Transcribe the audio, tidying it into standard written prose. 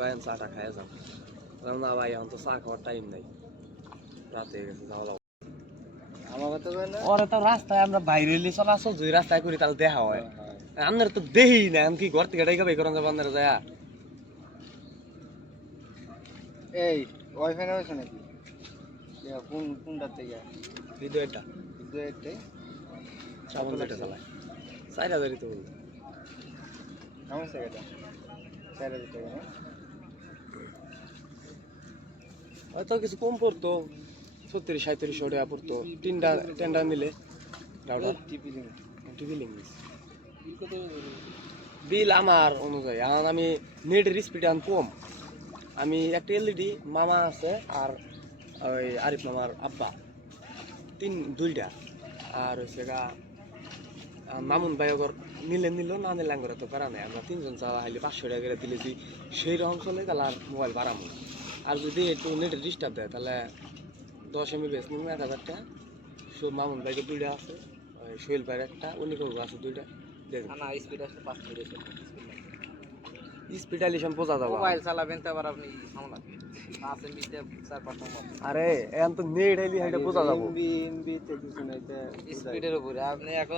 ভাই চাটা খাইয়া যাও। না ভাই এখন তো চা খাওয়ার টাইম নাই, রাতে গেছে যাওয়া। ওরে তো রাস্তায় আমরা বাইরে চলাচল যদি রাস্তায় করি তাহলে দেখা হয়। আপনার তো দেহি না, আমি কি ঘর থেকে ডাইকা বাই করেন যাবো আপনারা যায়। এই ওয়াইফাই হয়েছে নাকি? কোনটার থেকে? হৃদয়টা হৃদয়েরটাই শ্রাবণ যেটা চালায় 4000 তো বললো। কেমন সেটা? 4000 টাকা না? হয়তো কিছু কম পড়তো, 37-3700 টাকা পড়তো টেন্ডার নিলে। বিল আমার অনুযায়ী এখন আমি নেটের স্পিড এখন কম। আমি একটা এলইডি মামা আছে আর ওই আরিফ মামার আব্বা দুইটা, আর হচ্ছে গা মামুন ভাই ওগর নিলে নিল, না নিলে আঙ্গরে তো করা নেই। আমরা তিনজন যাওয়া হাইলে 500 টাকা করে দিলে যদি সেই রকম চলে তাহলে আর মোবাইল বাড়াবো। আর যদি একটু নেটের ডিস্টার্ব দেয় তাহলে 10 MB বেশ নিব 1000 টাকা। সব মামুন ভাইকে দুইটা আছে, ওই সোহেল ভাইয়ের একটা, অনিকর আছে দুইটা। না স্পিড আসলে 5 মিনিট স্পিড আইলিশন বোঝা যাবে। মোবাইল চালাবেন তো আবার আপনি সামলাবেন 5 MB তে 4-5 নম্বর। আরে এখন তো নেট আইলি হাইটা বোঝা যাবো। এমবি তে কিছু নাই, স্পিডের উপরে আপনি এখন